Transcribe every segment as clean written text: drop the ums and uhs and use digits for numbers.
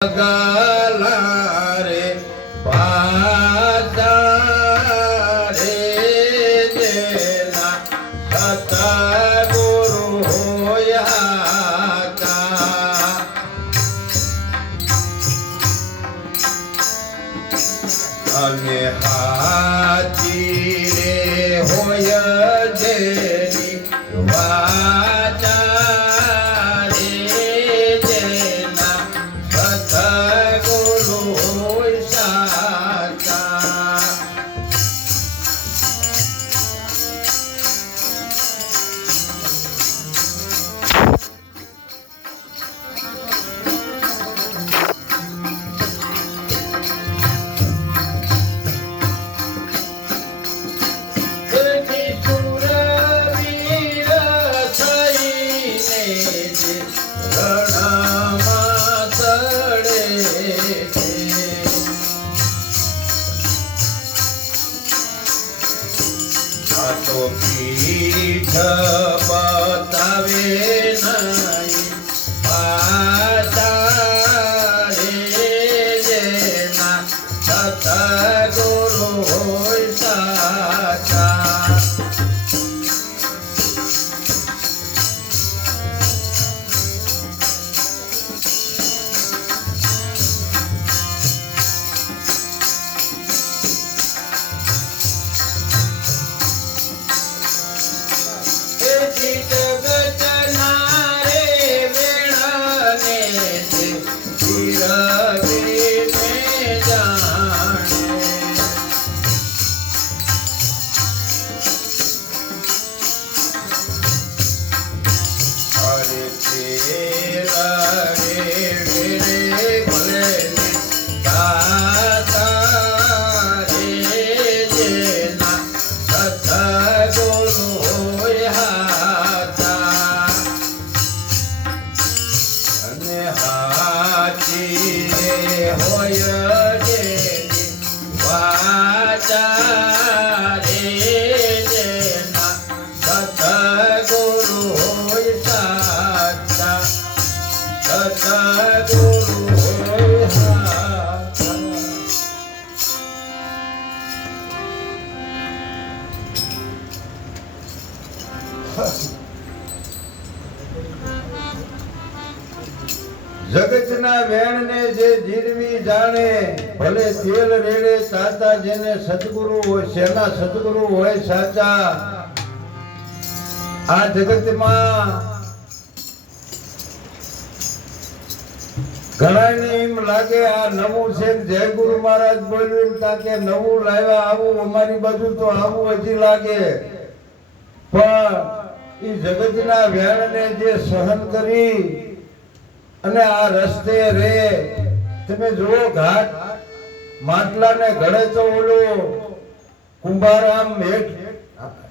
ગલા રે પાતા રે જેના સતગુરુ હોયા કા અને હાજી રે હોય જેની વાચા તો પીઠ બતાવે નહીં પાતા રે જેના સતગુરુ હોય સાચા જગતના વેણને જે જીરવી જાણે ભલે તેલ રેડે સાચા જેને સદગુરુ હોય શેના સદગુરુ હોય સાચા આ જગતમાં ઘણાને એમ લાગે આ નવું છે જય ગુરુ મહારાજ બોલ્યું તાકે નવું લાવ્યા આવું અમારી બાજુ તો આવું હજી લાગે પણ એ જગતના વેણને જે સહન કરી અને આ રસ્તે રે તમે જુઓ ઘાટ માટલાને ઘડે તો ઓલો કુંભારામ હેઠ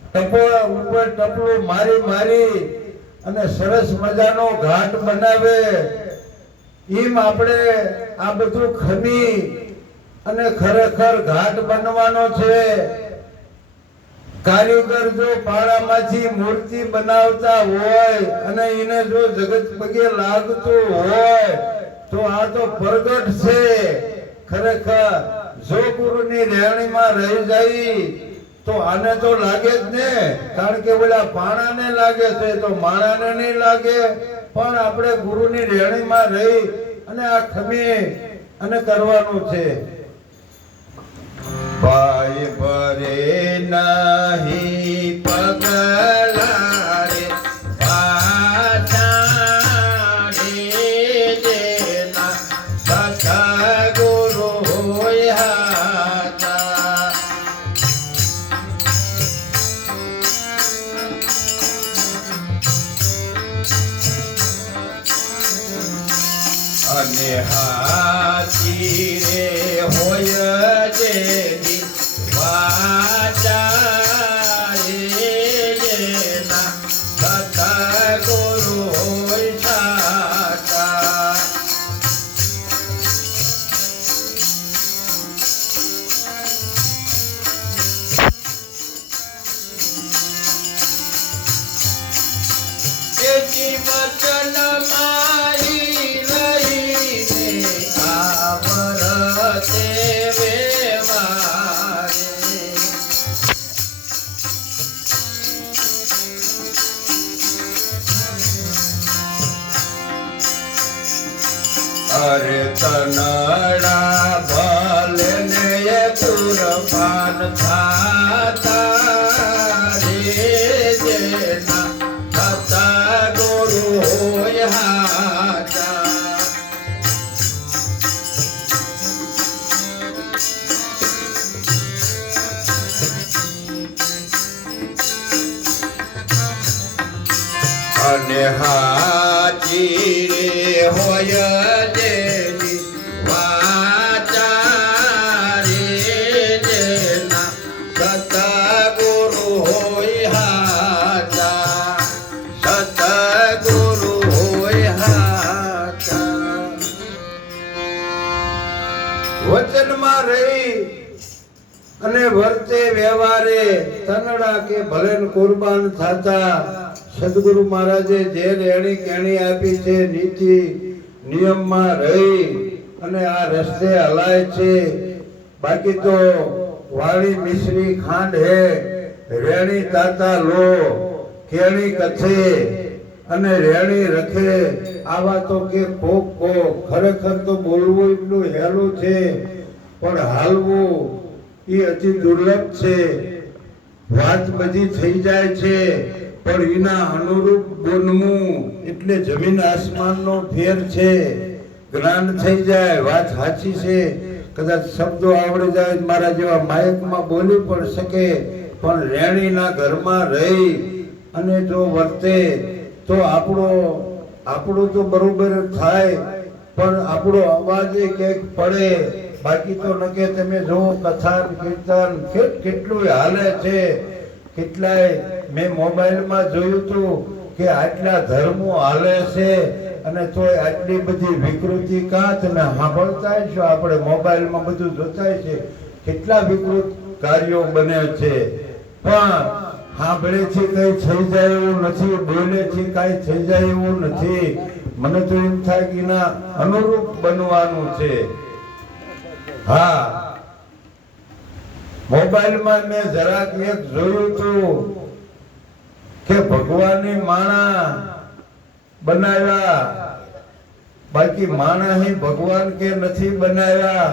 ટપોળા ઉપર ટપલું મારી મારી અને સરસ મજાનો ઘાટ બનાવે એમ આપણે આ બધું ખમી અને ખરેખર ઘાટ બનવાનો છે કારીગર જો પાડામાંથી મૂર્તિ બનાવતા હોય અને એને જો જગત પગે લાગતું હોય તો આ તો પ્રગટ છે ખરેખર જો ગુરુની રહેણીમાં રહી જાય તો આને તો લાગે જ ને કારણ કે ઓલા પાણાને લાગે છે તો માણાને નહીં લાગે પણ આપણે ગુરુની રહેણીમાં રહી અને આ ખમી અને કરવાનું છે ભાઈ ભરે નહીં પગલા રે પાછા રે જેના સતગુરુ હોયા અને હાથી રે હોય જેની વાચા રે જેના સતગુરુ હોય સાચા એ જીવન મારી રહીને અરે તનડા ભલે ને એ કુરબાન થાતા રે જેના સતગુરુ હોય હાચા. અને હાચી રે હોય જેની વાચા રે જેના સતગુરુ હોય હાચા, સતગુરુ હોય હાચા. વચનમાં રહી અને વર્તે વ્યવહારે તનડા કે ભલે કુરબાન થાતા સદગુરુ મહારાજે જે રેણી કેણી આપી છે નીતિ નિયમમાં રહી અને આ રસ્તે હલાય છે. બાકી તો વાળી મિશ્રી ખાંડ હે રેણી તાતા લો કેણી કથે અને રેણી રખે આવા તો કે કોક કોક. ખરેખર તો બોલવું એટલું હેલું છે પણ હાલવું એ અતિ દુર્લભ છે. વાત બધી થઈ જાય છે પણ એના અનુરૂપ બોલવું એટલે જમીન આસમાનનો ફેર છે. જ્ઞાન થઈ જાય વાત સાચી છે, કદાચ શબ્દો આવડી જાય મારા જેવા માયકમાં બોલી પણ શકે, પણ રેણીના ઘરમાં રહી અને જો વર્તે તો આપણું તો બરોબર થાય પણ આપણો અવાજ ક્યાંક પડે. બાકી તો નકે તમે જોવો કથા કીર્તન કેટલું હાલે છે. કેટલાય મેં મોબાઈલમાં જોયું હતું કે આટલા ધર્મો હાલે છે અને તોય આટલી બધી વિકૃતિ કાં તમે સાંભળતા છો. આપણે મોબાઈલમાં બધું જોતા છે કેટલા વિકૃત કાર્યો બને છે પણ સાંભળેથી કઈ થઈ જાય એવું નથી, બોલેથી કાંઈ થઈ જાય એવું નથી. મને તો એમ થાય કે એના અનુરૂપ બનવાનું છે. હા, મોબાઈલમાં મેં જરાક એક જોયું હતું કે ભગવાનની માણા બનાવ્યા, બાકી માણા હી ભગવાન કે નથી બનાવ્યા.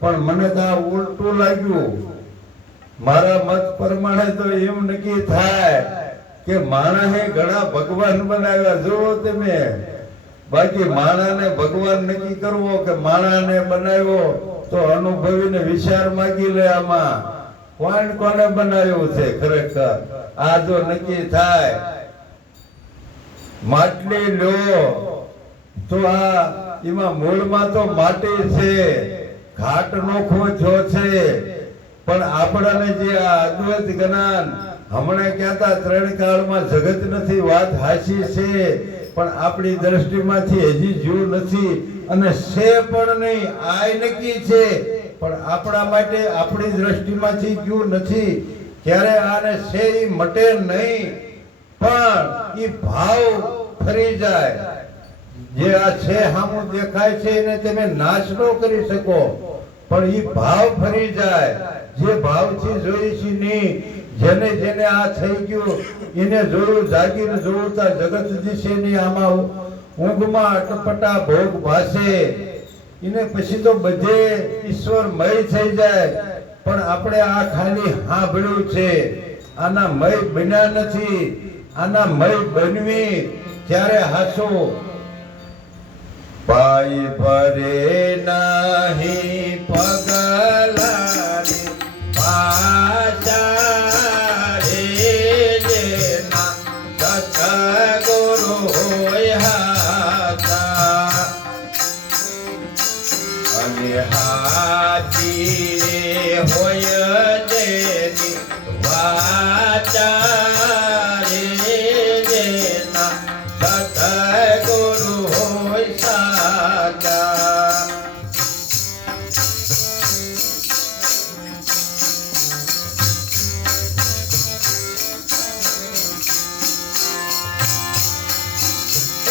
પણ મને તો આ ઉલટું લાગ્યું. મારા મત પ્રમાણે તો એમ નક્કી થાય કે માણા હે ઘણા ભગવાન બનાવ્યા. જુઓ તમે, બાકી માણાને ભગવાન નક્કી કરવો કે માણાને બનાવ્યો તો અનુભવીને વિચાર માંગી લે આમાં કોને બનાવ્યું છે. ખરેખર આ જો નક્કી થાય માટલી લ્યો તો આ એમાં મૂળમાં તો માટી છે, ઘાટ નોખો થયો છે પણ આપણને જે આ અદ્વૈત જ્ઞાન હમણાં કહેતા ત્રણ કાળમાં જગત નથી, વાત હાચી છે પણ આપણી દ્રષ્ટિમાંથી હજી જ્યું નથી અને છે પણ નહીં. આ નક્કી છે પણ આપણા માટે આપણી દ્રષ્ટિમાંથી જ્યું નથી. ક્યારે આને છે એ મટે નહીં પણ એ ભાવ ફરી જાય. જે આ છે સામું દેખાય છે એને તમે નાશ ન કરી શકો પણ એ ભાવ ફરી જાય. જે ભાવથી જોઈ છે નહીં, જેને જેને આ થઈ ગયું એને જોયું, જાગીને જોયું તા જગત દિશે નહીં. આમાં ઊંઘમાં અટપટા ભોગ ભાસે એને પછી તો બધે ઈશ્વરમય થઈ જાય. પણ આપણે આ ખાલી સાંભળ્યું છે, આના મય બન્યા નથી. આના મય બનવી ત્યારે હાસો પાઈ પરે નહીં પગલાની પાછા રે જેના સતગુરુ હોય હાચા. અને હાચી હોય જેની વાચા રે જેના સતગુરુ હોય સાચા.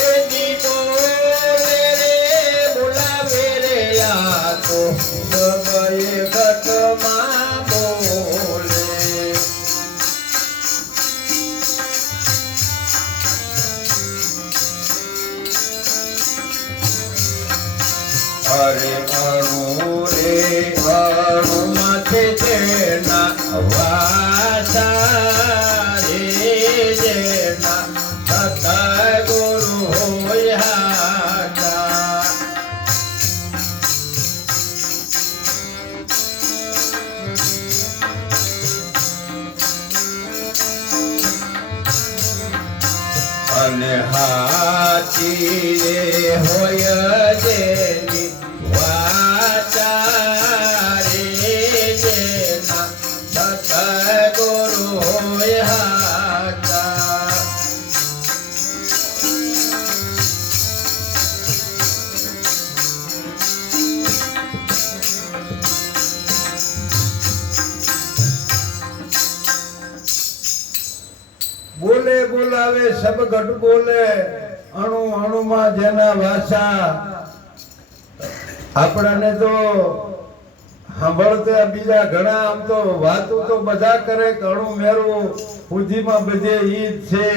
એની બોલે રે બોલાવે રે આ તો સબયે ઘટમાં બોલે. અરે અણુ રે અણુ માથે જેના વાસા રે જેના સતગુરુ હોય હાચા. અને હાચી રે હોય જેની વાચા રે જેના સતગુરુ હોય હાચા. બોલે બોલાવે સબ ઘટ બોલે અણુ અણુમાં જેના ભાષા. આપણાને તો સાંભળતા બીજા ઘણા આમ તો વાતો તો બધા કરે કે અણુ મેરું બુદ્ધિમાં બધે ઈ જ છે,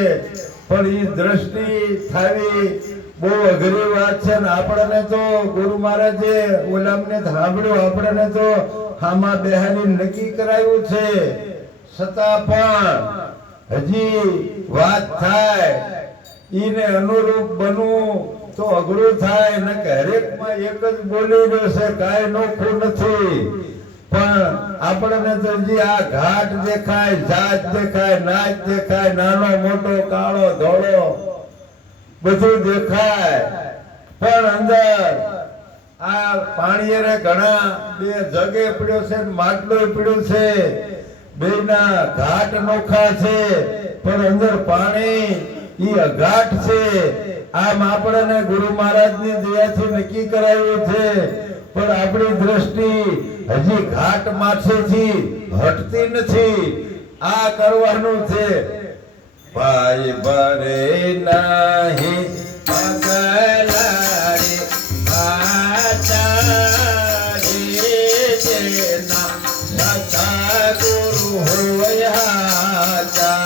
પણ ઈ દ્રષ્ટિ થાવી બહુ અઘરી વાત છે ને. આપણને તો ગુરુ મહારાજે ઓલામને સાંભળ્યું, આપણને તો આમાં બેહારી નક્કી કરાયું છે, છતાં પણ હજી વાત થાય ઈને અનુરૂપ બનવું તો અઘરું થાય ને. હરેકમાં એક જ બોલી રહેશે, કાંઈ નોખું નથી. પણ આપણને તો હજી આ ઘાટ દેખાય, જાત દેખાય, નાચ દેખાય, નાનો મોટો કાળો ધોળો બધું દેખાય, પણ અંદર આ પાણીએ ઘણા બે જગે પડ્યો છે, માટલો પડ્યો છે, બેના ઘાટ નોખા છે, પણ અંદર પાણી ઈ અઘાટ છે. આમ આપણને ગુરુ મહારાજની દયાથી નક્કી કરાયું છે, પણ આપણી દ્રષ્ટિ હજી ઘાટ માથેથી હટતી નથી. આ કરવાનું છે. ભાઈ ભરે નહીં પગલારે આચારે જેના સતગુરુ હોય હાચા.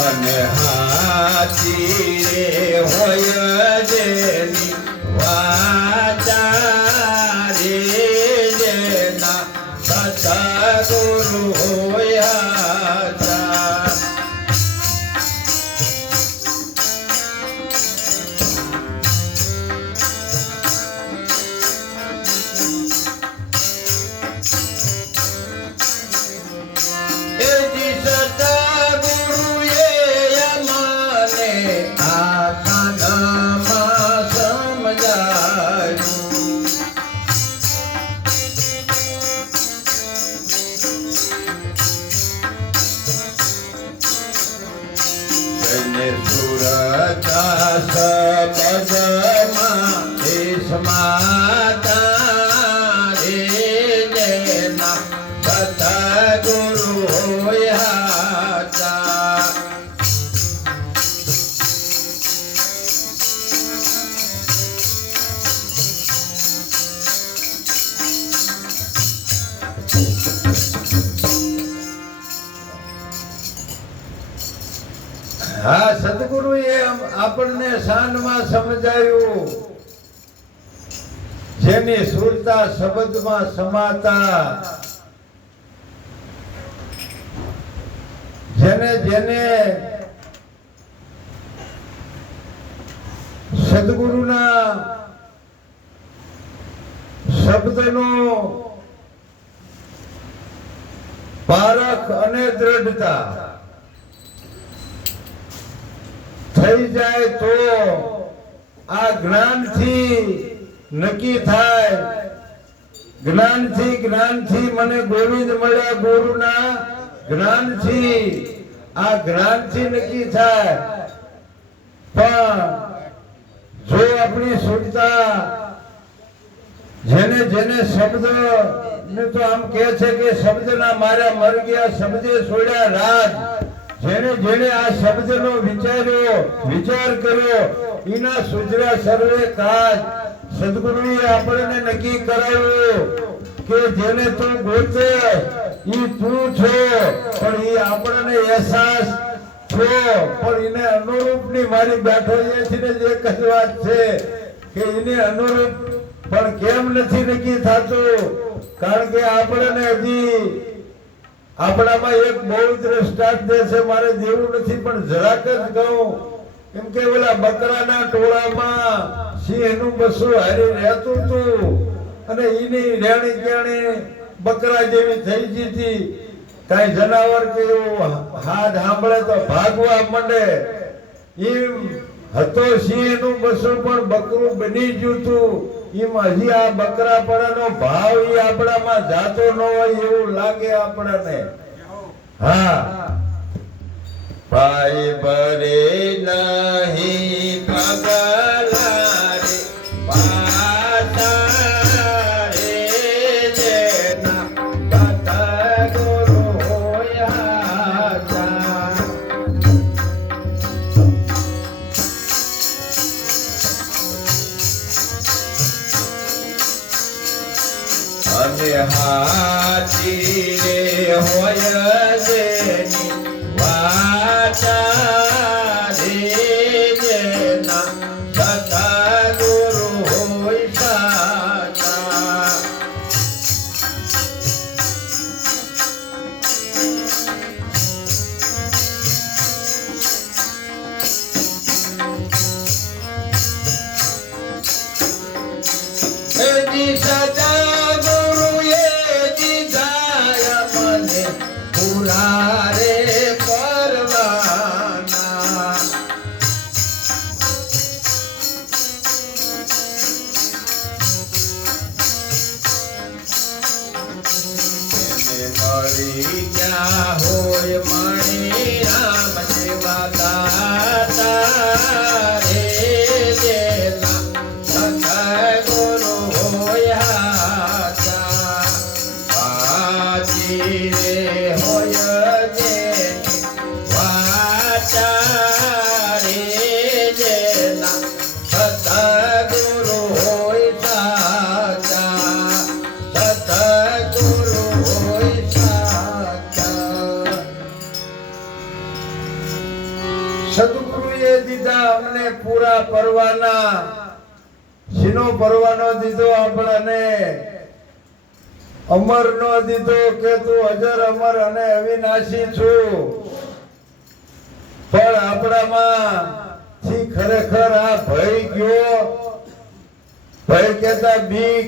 અને હાચી રે હોય જેની વાચા રે જેના સતગુરુ હોય હાચા. એજી સતગુરુએ અમને આ કાનમાં સમજાયું. એને સુરતા સબજમાં દેશ માતા રે જેના સતગુરુ હોય હાચા. હા, સદગુરુએ આપણને શાનમાં સમજાયું, જેની સુરતા શબ્દમાં સમાતા, જેને જેને સદગુરુના શબ્દનો પારખ અને દ્રઢતા થઈ જાય તો આ જ્ઞાનથી નક્કી થાય. જ્ઞાનથી મને ગોવિંદ મળ્યા, ગુરુના જ્ઞાનથી આ જ્ઞાનથી નક્કી થાય. પણ જો આપણી સુરતા જેને જેને શબ્દ ને તો આમ કહે છે કે શબ્દના માર્યા મર ગયા, શબ્દે છોડ્યા રાજ. જેને જેને આ શબ્દનો વિચાર કર્યો એના સુધરા સર્વે કાજ. સદગુરુએ આપણને નક્કી કરાવ્યું કે જેને તું ગોતે ઈ તું છો, પણ ઈ આપણને અહેસાસ છો, પણ એને અનુરૂપની મારી બેઠો એ છે ને જે એક જ વાત છે કે એને અનુરૂપ પણ કેમ નથી નક્કી થતું? કારણ કે આપણને હજી આપણામાં એક બહુ દ્રષ્ટાંત દે છે, મારે દેવું નથી પણ જરાક જ કહું. એમ કે ઓલા બકરાના ટોળામાં સિંહનું બસું હારી રહેતું હતું અને એની રેણી કેણી બકરા જેવી થઈ ગઈ હતી. કાંઈ જનાવર કે એવું હાથ સાંભળે તો ભાગવા માંડે એમ હતો સિંહનું બસું પણ બકરું બની ગયું હતું. એમ હજી આ બકરા પડાનો ભાવ ઈ આપણામાં જાતો ન હોય એવું લાગે આપણને. હા, ભાઈ ભરે નહીં પગલા રે પાતા રે જેના પતા ગુરુ હોયા જા. અને હાથી રે હોય જેની વાચા રે જેના સતગુરુ હોય સાચા. એજી સતગુરુ એજી જાય મને પૂરા રે પરવાના. મળી ગયા હોય મણી રામ સેવા દાતા રે જેના સતગુરુ હોય હાચા. વાચી રે હોય જેની વાચા રે જેના સતગુરુ હોય સાચા. સતગુરુ હોય સાચા. સદગુરુએ દીધા અમને પૂરા પરવાના. શીનો પરવાનો દીધો આપણને? અમર નો દીધો કે તું અજર અમર અને અવિનાશી છું. પણ આપણામાં થી ખરેખર આ ભય ગયો. ભય કેતા બીક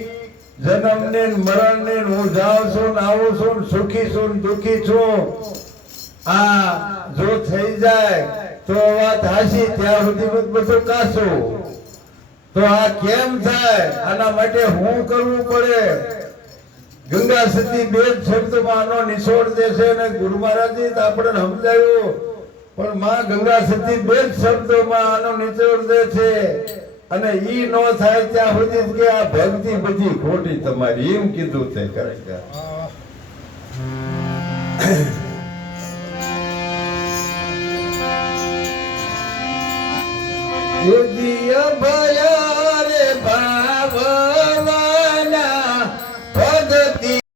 જન્મની ને મરણની. હું જાઉં છું ને આવું છું ને સુખી છું ને દુખી છું. આ જો થઈ જાય તો વાત હાસી, ત્યાં સુધી બધું કાશું. તો આ કેમ થાય? આના માટે હું કરવું પડે? ગંગા સતી બે જ શબ્દમાં આનો નિચોડ દે છે અને ગુરુ મહારાજે આપણને સમજાવ્યું. પણ માં ગંગા સતી બે જ શબ્દોમાં આનો નિચોડ દે છે. અને ઈ નો થાય ત્યાં સુધી કે આ ભક્તિ બધી ખોટી તમારી, એમ કીધું તે ખરેખર. ભયા